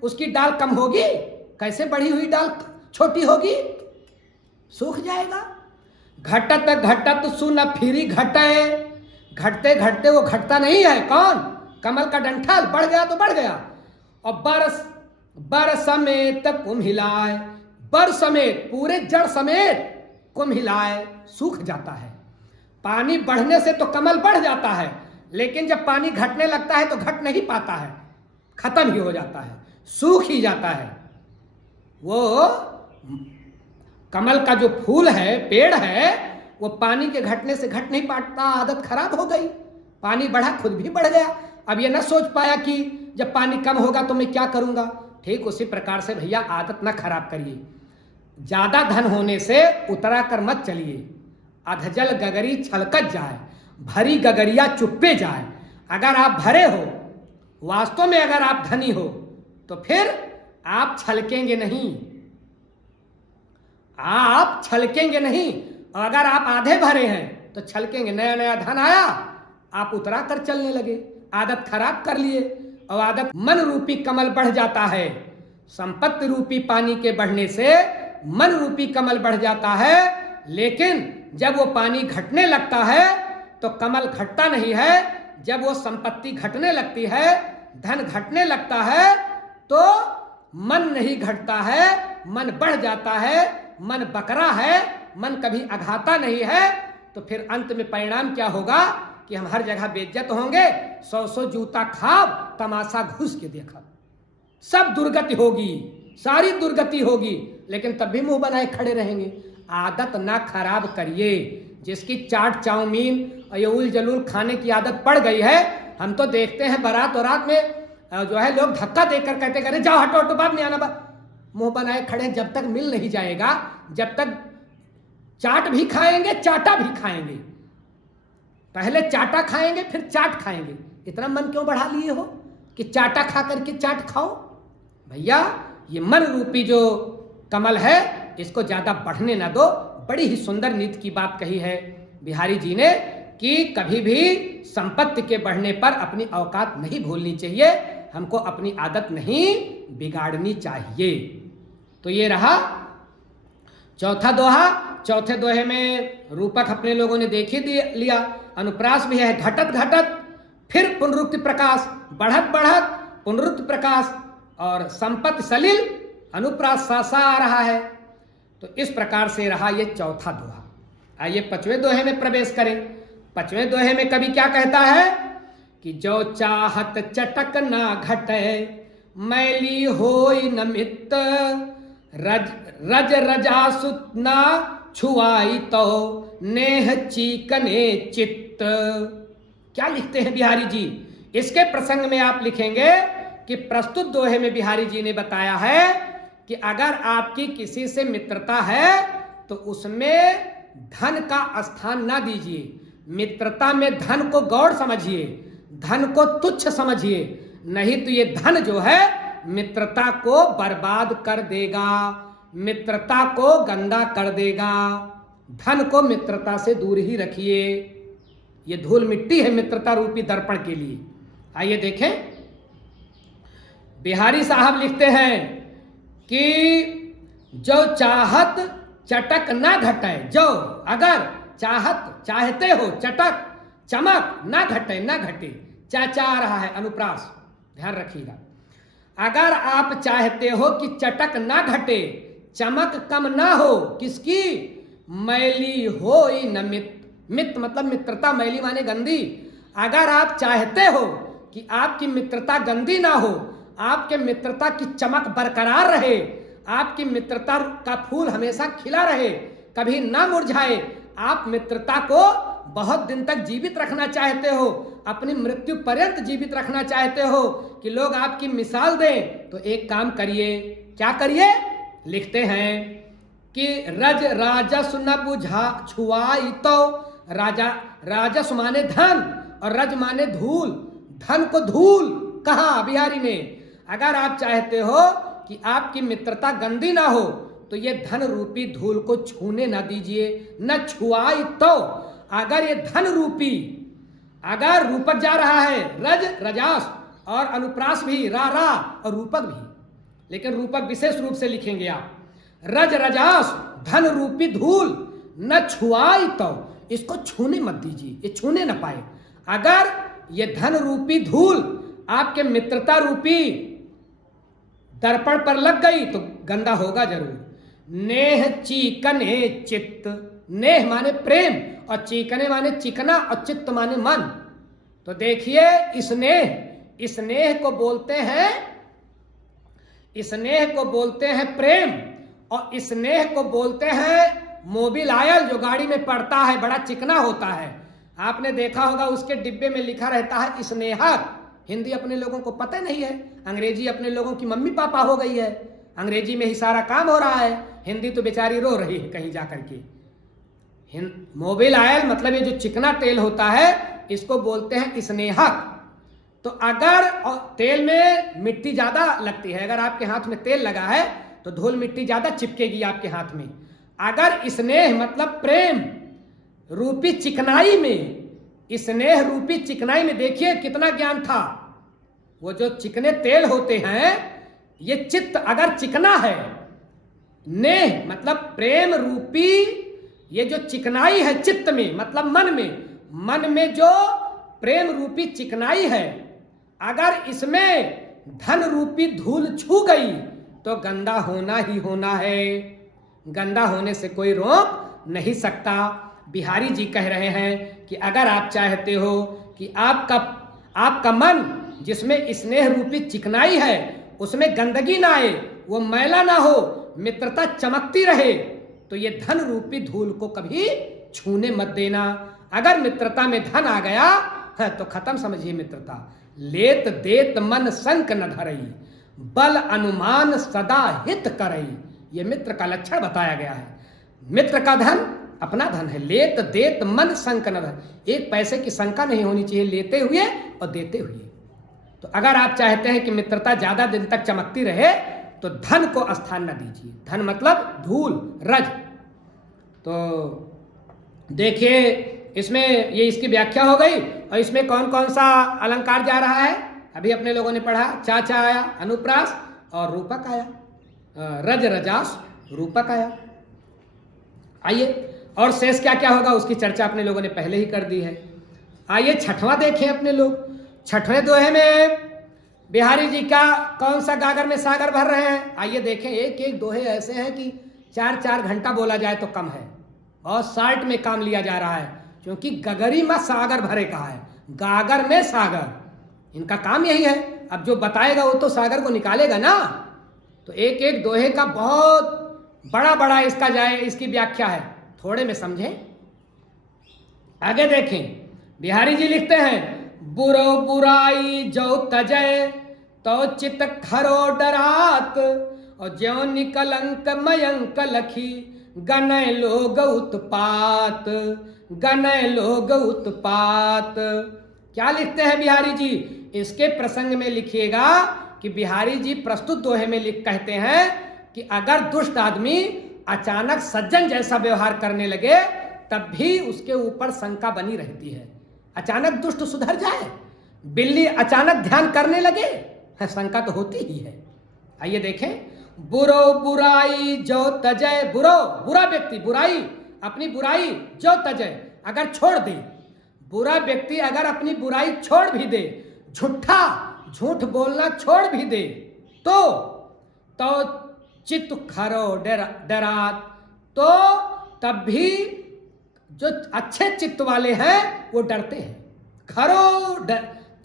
उसकी डाल कम होगी? कैसे बढ़ी हुई डाल छोटी होगी? सूख जाएगा। घटत घटत सुन फिरी घटे। घटते घटते वो घटता नहीं है। कौन? कमल का डंठल बढ़ गया तो बढ़ गया। और बर समेत कुम्हिलाए, बर समेत पूरे जड़ समेत कुम्हिलाए, सूख जाता है। पानी बढ़ने से तो कमल बढ़ जाता है, लेकिन जब पानी घटने लगता है तो घट नहीं पाता है, खत्म ही हो जाता है, सूख ही जाता है। वो कमल का जो फूल है, पेड़ है, वो पानी के घटने से घट नहीं पाता। आदत खराब हो गई, पानी बढ़ा खुद भी बढ़ गया। अब ये ना सोच पाया कि जब पानी कम होगा तो मैं क्या करूंगा। ठीक उसी प्रकार से भैया आदत ना खराब करिए। ज्यादा धन होने से उतरा कर मत चलिए। अधजल गगरी छलकत जाए, भरी गगरिया चुप्पे जाए। अगर आप भरे हो, वास्तव में अगर आप धनी हो, तो फिर आप छलकेंगे नहीं, आप छलकेंगे नहीं। और अगर आप आधे भरे हैं तो छलकेंगे। नया नया धन आया, आप उतरा कर चलने लगे, आदत खराब कर लिए। और आदत मन रूपी कमल बढ़ जाता है। संपत्ति रूपी पानी के बढ़ने से मन रूपी कमल बढ़ जाता है, लेकिन जब वो पानी घटने लगता है तो कमल घटता नहीं है। जब वो संपत्ति घटने लगती है, धन घटने लगता है, तो मन नहीं घटता है, मन बढ़ जाता है, मन बकरा है, मन कभी अघाता नहीं है। तो फिर अंत में परिणाम क्या होगा कि हम हर जगह बेइज्जत होंगे। 100 जूता खाब, तमाशा घुस के देखा, सब दुर्गति होगी, सारी दुर्गति होगी, लेकिन तब भी मुंह बनाए खड़े रहेंगे। आदत ना खराब करिए। जिसकी चाट चाउमीन और उल जलूल खाने की आदत पड़ गई है, हम तो देखते हैं बारात और रात में जो है लोग धक्का देकर कहते करे जाओ हटो हटो, बाद में आना, मुंह बनाए खड़े। जब तक मिल नहीं जाएगा, जब तक चाट भी खाएंगे, चाटा भी खाएंगे। पहले चाटा खाएंगे, फिर चाट खाएंगे। इतना मन क्यों बढ़ा लिए हो कि चाटा खा करके चाट खाओ? भैया, ये मन रूपी जो कमल है, इसको ज्यादा बढ़ने ना दो। बड़ी ही सुंदर नीति की बात कही है बिहारी जी ने कि कभी भी संपत्ति के बढ़ने पर अपनी औकात नहीं भूलनी चाहिए, हमको अपनी आदत नहीं बिगाड़नी चाहिए। तो ये रहा चौथा दोहा। चौथे दोहे में रूपक अपने लोगों ने देख ही लिया, अनुप्रास भी है। घटत घटत फिर पुनरुक्ति प्रकाश, बढ़त बढ़त पुनरुक्ति प्रकाश, और संपत्ति सलिल अनुप्रास सा आ रहा है। तो इस प्रकार से रहा ये चौथा दोहा। आइए पांचवें दोहे में प्रवेश करें। पांचवें दोहे में कवि क्या कहता है कि जो चाहत चटक ना घटे, मैली होई न मित्त, रज रजासुत ना छुआई तो नेह चीकने चित्त। क्या लिखते हैं बिहारी जी? इसके प्रसंग में आप लिखेंगे कि प्रस्तुत दोहे में बिहारी जी ने बताया है कि अगर आपकी किसी से मित्रता है तो उसमें धन का स्थान ना दीजिए। मित्रता में धन को गौड़ समझिए, धन को तुच्छ समझिए, नहीं तो ये धन जो है मित्रता को बर्बाद कर देगा, मित्रता को गंदा कर देगा। धन को मित्रता से दूर ही रखिए। ये धूल मिट्टी है मित्रता रूपी दर्पण के लिए। आइए देखें, बिहारी साहब लिखते हैं कि जो चाहत चटक ना घटे, जो अगर चाहत चाहते हो, चटक चमक ना घटे, ना घटे, चाचा आ रहा है अनुप्रास, ध्यान रखिएगा। अगर आप चाहते हो कि चटक ना घटे, चमक कम ना हो, किसकी? मैली हो न मित, मित मतलब मित्रता, मैली माने गंदी। अगर आप चाहते हो कि आपकी मित्रता गंदी ना हो, आपके मित्रता की चमक बरकरार रहे, आपकी मित्रता का फूल हमेशा खिला रहे, कभी ना मुरझाए, आप मित्रता को बहुत दिन तक जीवित रखना चाहते हो, अपनी मृत्यु पर्यंत जीवित रखना चाहते हो कि लोग आपकी मिसाल दें, तो एक काम करिए। क्या करिए? लिखते हैं कि रज राजस न बुझा छुआई तो, राजा राजस माने धन और रज माने धूल, धन को धूल कहा बिहारी ने। अगर आप चाहते हो कि आपकी मित्रता गंदी ना हो तो ये धन रूपी धूल को छूने ना दीजिए, न छुआई तो। अगर ये धन रूपी, अगर रूपक जा रहा है रज रजास और अनुप्रास भी रा रा और रूपक भी, लेकिन रूपक विशेष रूप से लिखेंगे आप, रज रजास धन रूपी धूल न छुआई तो, इसको छूने मत दीजिए, ये छूने न पाए। अगर ये धन रूपी धूल आपके मित्रता रूपी दर्पण पर लग गई तो गंदा होगा जरूर। नेह चीकने चित्त, नेह माने प्रेम और चीकने माने चिकना और चित्त माने मन। तो देखिए स्नेह को बोलते हैं, स्नेह को बोलते हैं प्रेम, और स्नेह को बोलते हैं मोबिल ऑयल जो गाड़ी में पड़ता है, बड़ा चिकना होता है। आपने देखा होगा उसके डिब्बे में लिखा रहता है स्नेहक। हिंदी अपने लोगों को पता नहीं है, अंग्रेजी अपने लोगों की मम्मी पापा हो गई है, अंग्रेजी में ही सारा काम हो रहा है, हिंदी तो बेचारी रो रही है कहीं जा करके। मोबिल ऑयल मतलब ये जो चिकना तेल होता है इसको बोलते हैं स्नेहक। तो अगर तेल में मिट्टी ज़्यादा लगती है, अगर आपके हाथ में तेल लगा है तो धूल मिट्टी ज़्यादा चिपकेगी आपके हाथ में। अगर स्नेह मतलब प्रेम रूपी चिकनाई में, स्नेह रूपी चिकनाई में देखिए कितना ज्ञान था। वो जो चिकने तेल होते हैं, ये चित्त अगर चिकना है, नेह मतलब प्रेम रूपी ये जो चिकनाई है चित्त में मतलब मन में जो प्रेम रूपी चिकनाई है, अगर इसमें धन रूपी धूल छू गई तो गंदा होना ही होना है। गंदा होने से कोई रोक नहीं सकता। बिहारी जी कह रहे हैं कि अगर आप चाहते हो कि आपका मन जिसमें स्नेह रूपी चिकनाई है उसमें गंदगी ना आए, वो मैला ना हो, मित्रता चमकती रहे, तो ये धन रूपी धूल को कभी छूने मत देना। अगर मित्रता में धन आ गया है तो खत्म समझिए मित्रता। लेत देत मन संक न धरई, बल अनुमान सदा हित करई, ये मित्र का लक्षण बताया गया है। मित्र का धन अपना धन है। लेत देत मन संक न धर, एक पैसे की शंका नहीं होनी चाहिए लेते हुए और देते हुए। तो अगर आप चाहते हैं कि मित्रता ज्यादा दिन तक चमकती रहे तो धन को स्थान न दीजिए। धन मतलब धूल रज। तो देखिए इसमें ये इसकी व्याख्या हो गई। और इसमें कौन कौन सा अलंकार जा रहा है अभी अपने लोगों ने पढ़ा। चाचा आया, अनुप्रास और रूपक आया, रज रजास रूपक आया। आइए और शेष क्या क्या होगा उसकी चर्चा अपने लोगों ने पहले ही कर दी है। आइए छठवां देखें अपने लोग। छठवें दोहे में बिहारी जी का कौन सा गागर में सागर भर रहे हैं। आइए देखें। एक एक दोहे ऐसे हैं कि 4-4 घंटा बोला जाए तो कम है और शार्ट में काम लिया जा रहा है, क्योंकि गगरी में सागर भरे कहा है, गागर में सागर। इनका काम यही है। अब जो बताएगा वो तो सागर को निकालेगा ना। तो एक एक दोहे का बहुत बड़ा इसका इसकी व्याख्या है, थोड़े में समझें। आगे देखें। बिहारी जी लिखते हैं बुरो बुराई जो तजय तो चित खरो डरात, और ज्यो निकलंक मयंक लखी गनय लोग उत्पात, गनय लोग उत्पात। क्या लिखते हैं बिहारी जी? इसके प्रसंग में लिखिएगा कि बिहारी जी प्रस्तुत दोहे में कहते हैं कि अगर दुष्ट आदमी अचानक सज्जन जैसा व्यवहार करने लगे तब भी उसके ऊपर शंका बनी रहती है। अचानक दुष्ट सुधर जाए, बिल्ली अचानक ध्यान करने लगे, शंका तो होती ही है। आइए देखें। बुरो बुराई जो तजय, बुरा व्यक्ति बुराई, अपनी बुराई जो तजय अगर छोड़ दे, बुरा व्यक्ति अगर अपनी बुराई छोड़ भी दे, झूठ बोलना छोड़ भी दे, तो चित्त खरो डरात, तो तब भी जो अच्छे चित्त वाले हैं वो डरते हैं।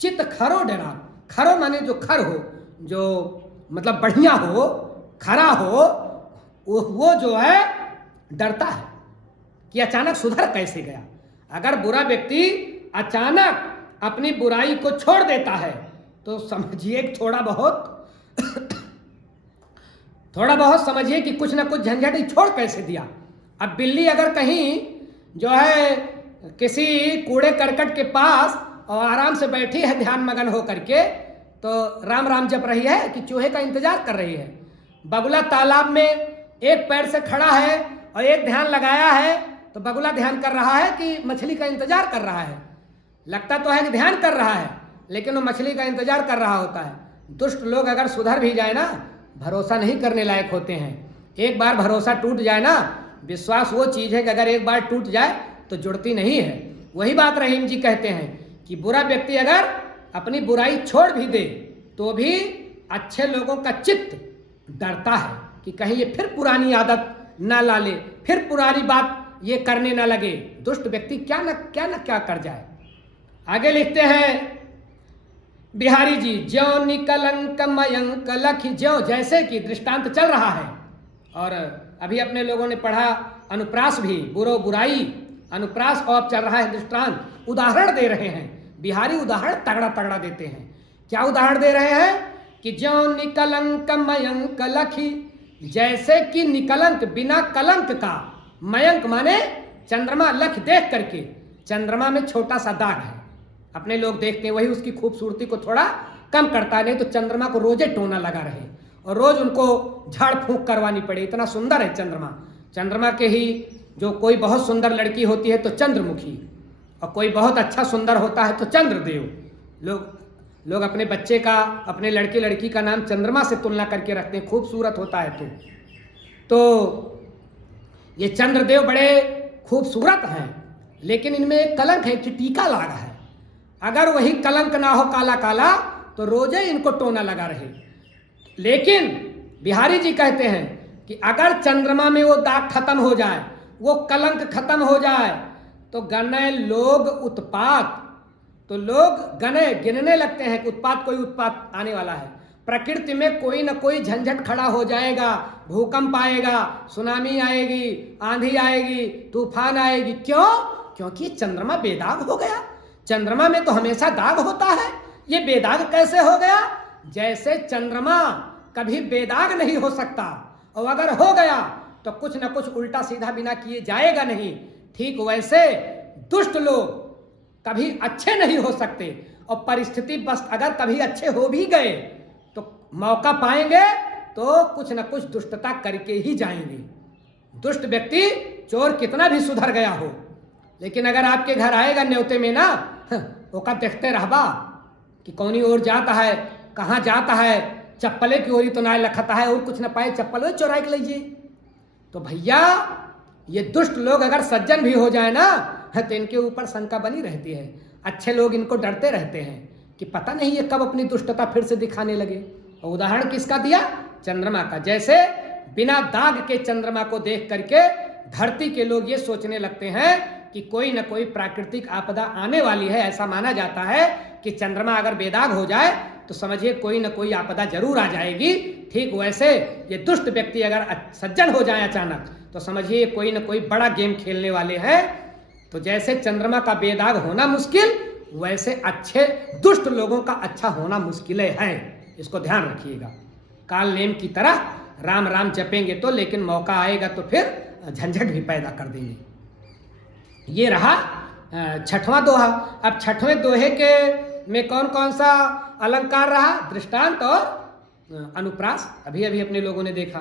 चित्त खरो डरात। खरो माने जो खर हो, जो मतलब बढ़िया हो, खरा हो, वो जो है डरता है कि अचानक सुधर कैसे गया। अगर बुरा व्यक्ति अचानक अपनी बुराई को छोड़ देता है तो समझिए थोड़ा बहुत समझिए कि कुछ ना कुछ झंझट ही छोड़ कैसे दिया। अब बिल्ली अगर कहीं जो है किसी कूड़े करकट के पास और आराम से बैठी है ध्यान मगन हो करके, तो राम राम जप रही है कि चूहे का इंतजार कर रही है। बगुला तालाब में एक पैर से खड़ा है और एक ध्यान लगाया है, तो बगुला ध्यान कर रहा है कि मछली का इंतजार कर रहा है। लगता तो है कि ध्यान कर रहा है, लेकिन वो मछली का इंतजार कर रहा होता है। दुष्ट लोग अगर सुधर भी जाए ना, भरोसा नहीं करने लायक होते हैं। एक बार भरोसा टूट जाए ना, विश्वास वो चीज़ है कि अगर एक बार टूट जाए तो जुड़ती नहीं है। वही बात रहीम जी कहते हैं कि बुरा व्यक्ति अगर अपनी बुराई छोड़ भी दे तो भी अच्छे लोगों का चित्त डरता है कि कहीं ये फिर पुरानी आदत ना ला ले, फिर पुरानी बात ये करने ना लगे। दुष्ट व्यक्ति क्या न कर जाए। आगे लिखते हैं बिहारी जी, ज्यो निकलंक मयंक लखी, ज्यो जैसे कि दृष्टांत चल रहा है। और अभी अपने लोगों ने पढ़ा अनुप्रास भी, बुरो बुराई, अनुप्रास और चल रहा है दृष्टांत, उदाहरण दे रहे हैं बिहारी। उदाहरण तगड़ा देते हैं। क्या उदाहरण दे रहे हैं कि ज्यो निकलंक मयंक लखी, जैसे कि निकलंक बिना कलंक का, मयंक माने चंद्रमा लख देख करके चंद्रमा में छोटा सा दाग है, अपने लोग देखते हैं, वही उसकी खूबसूरती को थोड़ा कम करता है। नहीं तो चंद्रमा को रोजे टोना लगा रहे और रोज उनको झाड़ फूंक करवानी पड़े, इतना सुंदर है चंद्रमा। चंद्रमा के ही जो कोई बहुत सुंदर लड़की होती है तो चंद्रमुखी, और कोई बहुत अच्छा सुंदर होता है तो चंद्रदेव। लोग अपने बच्चे का, अपने लड़के लड़की का नाम चंद्रमा से तुलना करके रखते हैं, खूबसूरत होता है तो ये चंद्रदेव बड़े खूबसूरत हैं, लेकिन इनमें एक कलंक है कि टीका लगा है। अगर वही कलंक ना हो काला काला तो रोजे इनको टोना लगा रहे। लेकिन बिहारी जी कहते हैं कि अगर चंद्रमा में वो दाग खत्म हो जाए, वो कलंक खत्म हो जाए, तो गने लोग उत्पात, तो लोग गिनने लगते हैं कि कोई उत्पात आने वाला है। प्रकृति में कोई न कोई झंझट खड़ा हो जाएगा, भूकंप आएगा, सुनामी आएगी, आंधी आएगी, तूफान आएगी। क्यों? क्योंकि चंद्रमा बेदाग हो गया। चंद्रमा में तो हमेशा दाग होता है, ये बेदाग कैसे हो गया? जैसे चंद्रमा कभी बेदाग नहीं हो सकता, और अगर हो गया तो कुछ न कुछ उल्टा सीधा बिना किए जाएगा नहीं, ठीक वैसे दुष्ट लोग कभी अच्छे नहीं हो सकते, और परिस्थिति बस अगर कभी अच्छे हो भी गए तो मौका पाएंगे तो कुछ न कुछ दुष्टता करके ही जाएंगे। दुष्ट व्यक्ति, चोर कितना भी सुधर गया हो, लेकिन अगर आपके घर आएगा न्योते में ना, ओका देखते रहबा कि कौनी ओर जाता है, कहाँ जाता है, चप्पले की ओरी तो ना लखता है, और कुछ न पाए चप्पल चोरा के लीजिए। तो भैया ये दुष्ट लोग अगर सज्जन भी हो जाए ना, तो इनके ऊपर शंका बनी रहती है। अच्छे लोग इनको डरते रहते हैं कि पता नहीं ये कब अपनी दुष्टता फिर से दिखाने लगे। और उदाहरण किसका दिया? चंद्रमा का। जैसे बिना दाग के चंद्रमा को देख करके धरती के लोग ये सोचने लगते हैं कि कोई न कोई प्राकृतिक आपदा आने वाली है। ऐसा माना जाता है कि चंद्रमा अगर बेदाग हो जाए तो समझिए कोई न कोई आपदा जरूर आ जाएगी। ठीक वैसे ये दुष्ट व्यक्ति अगर सज्जन हो जाए अचानक, तो समझिए कोई न कोई बड़ा गेम खेलने वाले हैं। तो जैसे चंद्रमा का बेदाग होना मुश्किल, वैसे अच्छे दुष्ट लोगों का अच्छा होना मुश्किल है। इसको ध्यान रखिएगा। काल नेम की तरह राम राम जपेंगे तो, लेकिन मौका आएगा तो फिर झंझट भी पैदा कर देंगे। ये रहा छठवां दोहा। अब छठवें दोहे के में कौन कौन सा अलंकार रहा? दृष्टांत और अनुप्रास, अभी अभी अपने लोगों ने देखा।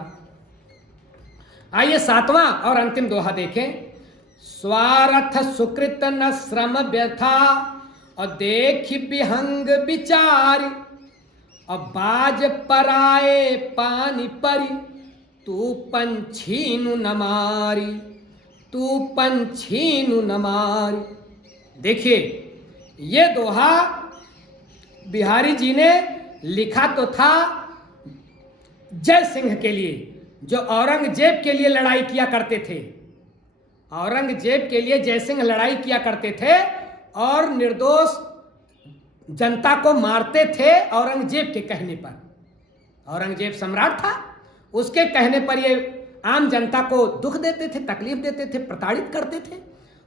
आइए सातवां और अंतिम दोहा देखें। स्वार्थ सुकृत न श्रम व्यथा, और देख विहंग विचार, और बाज पराए पानी परी, तू पंछीनु न मारी, तू पंछीनु न मारी। देखिए ये दोहा बिहारी जी ने लिखा तो था जय सिंह के लिए, जो औरंगजेब के लिए लड़ाई किया करते थे। औरंगजेब के लिए जयसिंह लड़ाई किया करते थे और निर्दोष जनता को मारते थे औरंगजेब के कहने पर। औरंगजेब सम्राट था, उसके कहने पर ये आम जनता को दुख देते थे, तकलीफ देते थे, प्रताड़ित करते थे।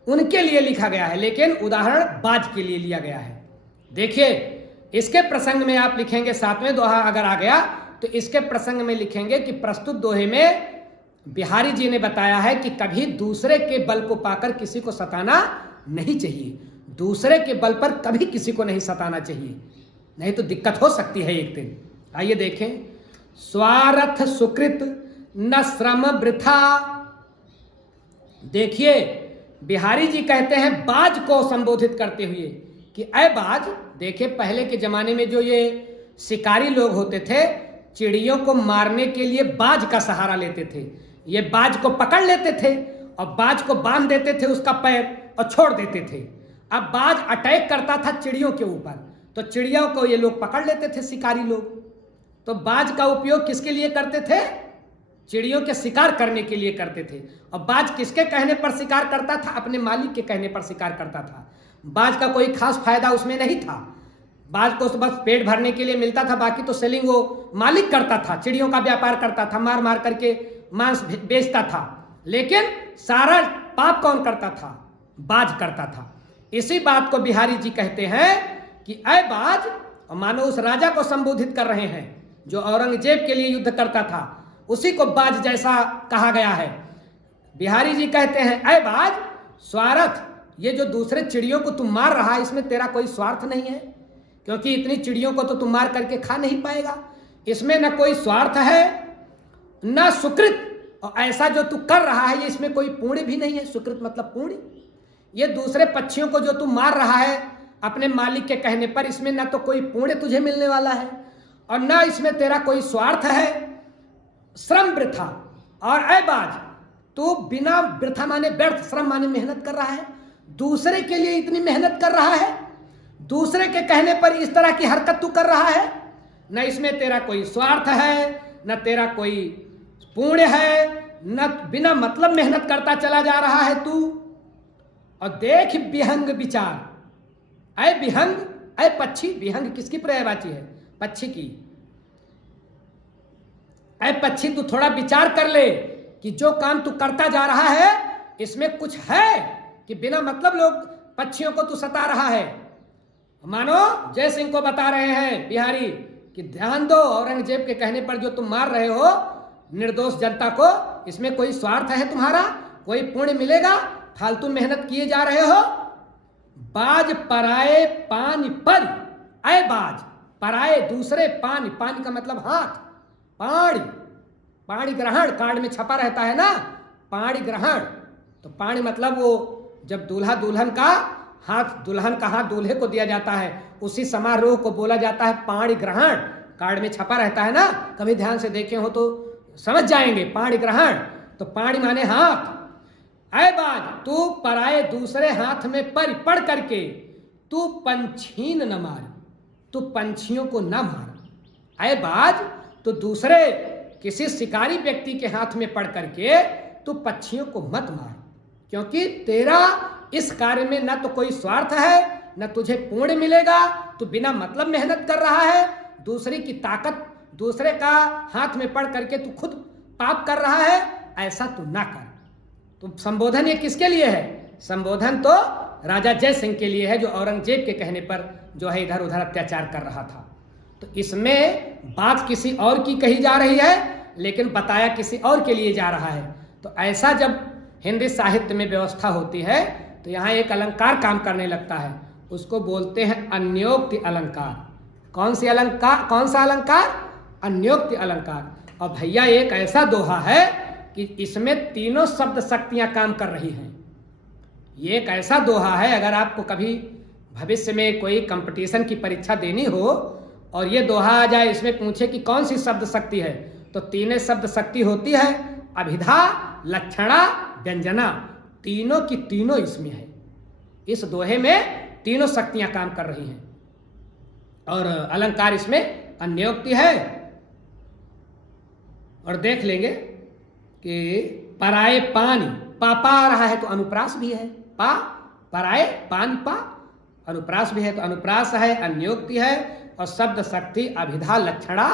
उनके लिए लिखा गया है, लेकिन उदाहरण बाज के लिए लिया गया है। देखिए इसके प्रसंग में आप लिखेंगे, सातवें दोहा अगर आ गया तो इसके प्रसंग में लिखेंगे कि प्रस्तुत दोहे में बिहारी जी ने बताया है कि कभी दूसरे के बल को पाकर किसी को सताना नहीं चाहिए। दूसरे के बल पर कभी किसी को नहीं सताना चाहिए, नहीं तो दिक्कत हो सकती है एक दिन। आइए देखें। स्वार्थ सुकृत न श्रम वृथा। देखिए बिहारी जी कहते हैं बाज को संबोधित करते हुए कि ऐ बाज। देखिए पहले के जमाने में जो ये शिकारी लोग होते थे, चिड़ियों को मारने के लिए बाज का सहारा लेते थे। ये बाज को पकड़ लेते थे और बाज को बांध देते थे उसका पैर और छोड़ देते थे। अब बाज अटैक करता था चिड़ियों के ऊपर, तो चिड़ियों को ये लोग पकड़ लेते थे शिकारी लोग। तो बाज का उपयोग किसके लिए करते थे? चिड़ियों के शिकार करने के लिए करते थे। और बाज किसके कहने पर शिकार करता था? अपने मालिक के कहने पर शिकार करता था। बाज का कोई खास फायदा उसमें नहीं था। बाज को बस पेट भरने के लिए मिलता था, बाकी तो सेलिंग वो मालिक करता था, चिड़ियों का व्यापार करता था, मार मार करके मांस बेचता था। लेकिन सारा पाप कौन करता था? बाज करता था। इसी बात को बिहारी जी कहते हैं कि ऐ बाज, और मानो उस राजा को संबोधित कर रहे हैं जो औरंगजेब के लिए युद्ध करता था, उसी को बाज जैसा कहा गया है। बिहारी जी कहते हैं ऐ बाज, स्वार्थ, ये जो दूसरे चिड़ियों को तुम मार रहा है इसमें तेरा कोई स्वार्थ नहीं है, क्योंकि इतनी चिड़ियों को तो तुम मार करके खा नहीं पाएगा। इसमें न कोई स्वार्थ है न सुकृत, और ऐसा जो तू कर रहा है ये इसमें कोई पुण्य भी नहीं है। सुकृत मतलब पुण्य। ये दूसरे पक्षियों को जो तू मार रहा है अपने मालिक के कहने पर, इसमें न तो कोई पुण्य तुझे मिलने वाला है और न इसमें तेरा कोई स्वार्थ है। श्रम वृथा और ऐबाज, तू बिना वृथा माने व्यर्थ, श्रम माने मेहनत कर रहा है, दूसरे के लिए इतनी मेहनत कर रहा है, दूसरे के कहने पर इस तरह की हरकत तू कर रहा है। न इसमें तेरा कोई स्वार्थ है, न तेरा कोई पुण्य है, न बिना मतलब मेहनत करता चला जा रहा है तू। और देख विहंग विचार, ऐ विहंग, ऐ पक्षी, विहंग किसकी पर्यायवाची है? पक्षी की। ऐ पक्षी तू थोड़ा विचार कर ले कि जो काम तू करता जा रहा है इसमें कुछ है कि बिना मतलब लोग पक्षियों को तू सता रहा है। मानो जय सिंह को बता रहे हैं बिहारी कि ध्यान दो, औरंगजेब के कहने पर जो तुम मार रहे हो निर्दोष जनता को, इसमें कोई स्वार्थ है तुम्हारा? कोई पुण्य मिलेगा? फालतू मेहनत किए जा रहे हो। बाज पराए पानी पर, ऐ बाज पराए दूसरे पानी, पानी का मतलब हाथ, पाणी, पाणी ग्रहण कार्ड में छपा रहता है ना, पाणी ग्रहण। तो पाणी मतलब वो जब दूल्हा दुल्हन का हाथ, दुल्हन का हाथ दूल्हे को दिया जाता है, उसी समारोह को बोला जाता है पाणी ग्रहण। कार्ड में छपा रहता है ना, कभी ध्यान से देखे हो तो समझ जाएंगे। पाणी ग्रहण तो पाणी माने हाथ। ऐ बाज तू पराए दूसरे हाथ में पड़ करके तू पंछीन न मार, तू पंछियों को न मार। ऐ बाज तो दूसरे किसी शिकारी व्यक्ति के हाथ में पड़ करके तू पक्षियों को मत मार, क्योंकि तेरा इस कार्य में न तो कोई स्वार्थ है न तुझे पुण्य मिलेगा। तू बिना मतलब मेहनत कर रहा है, दूसरे की ताकत, दूसरे का हाथ में पड़ करके तू खुद पाप कर रहा है। ऐसा तू ना कर। तो संबोधन ये किसके लिए है? संबोधन तो राजा जय सिंह के लिए है, जो औरंगजेब के कहने पर जो है इधर उधर अत्याचार कर रहा था। तो इसमें बात किसी और की कही जा रही है, लेकिन बताया किसी और के लिए जा रहा है। तो ऐसा जब हिंदी साहित्य में व्यवस्था होती है तो यहाँ एक अलंकार काम करने लगता है, उसको बोलते हैं अन्योक्ति अलंकार। कौन सी अलंकार? कौन सा अलंकार? अन्योक्ति अलंकार। और भैया एक ऐसा दोहा है कि इसमें तीनों शब्द शक्तियां काम कर रही हैं। ये एक ऐसा दोहा है, अगर आपको कभी भविष्य में कोई कंपटीशन की परीक्षा देनी हो और ये दोहा आ जाए, इसमें पूछे कि कौन सी शब्द शक्ति है, तो तीनों शब्द शक्ति होती है, अभिधा, लक्षणा, व्यंजना, तीनों की तीनों इसमें है। इस दोहे में तीनों शक्तियां काम कर रही हैं। और अलंकार इसमें अन्योक्ति है। और देख लेंगे कि पराए पानी, पा आ रहा है तो अनुप्रास भी है, पा पराए पानी, पा अनुप्रास भी है, तो अनुप्रास है, अन्योक्ति है, और शब्द शक्ति, अभिधा, लक्षणा,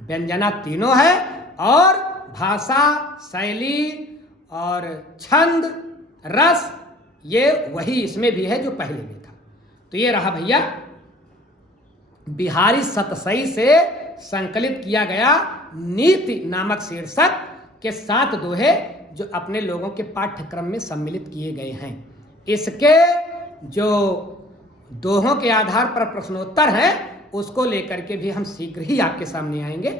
व्यंजना तीनों है। और भाषा, शैली और छंद, रस, ये वही इसमें भी है जो पहले में था। तो ये रहा भैया बिहारी सतसई से संकलित किया गया नीति नामक शीर्षक के 7 दोहे जो अपने लोगों के पाठ्यक्रम में सम्मिलित किए गए हैं। इसके जो दोहों के आधार पर प्रश्नोत्तर हैं उसको लेकर के भी हम शीघ्र ही आपके सामने आएंगे।